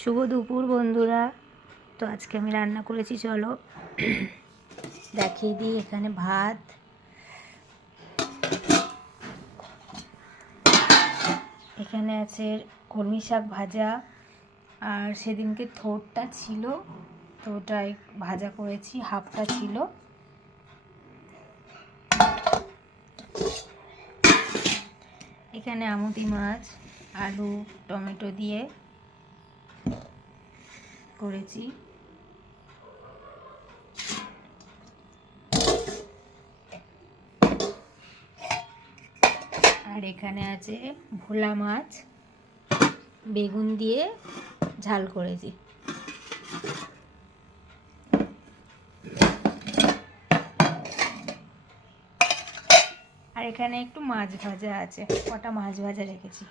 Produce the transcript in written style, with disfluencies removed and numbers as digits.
শুভ দুপুর বন্ধুরা। তো আজকে আমি রান্না করেছি, চলো দেখিয়ে দিই। এখানে ভাত, এখানে আছে কলমি শাক ভাজা, আর সেদিনকে থোড়টা ছিল তো ওটাই ভাজা করেছি, হাফটা ছিল। এখানে আমুদি মাছ, আলু টমেটো দিয়ে করেছি। আর এখানে আছে ভোলা মাছ, বেগুন দিয়ে ঝাল করেছি। আর এখানে একটু মাছ ভাজা আছে, কটা মাছ ভাজা রেখেছি।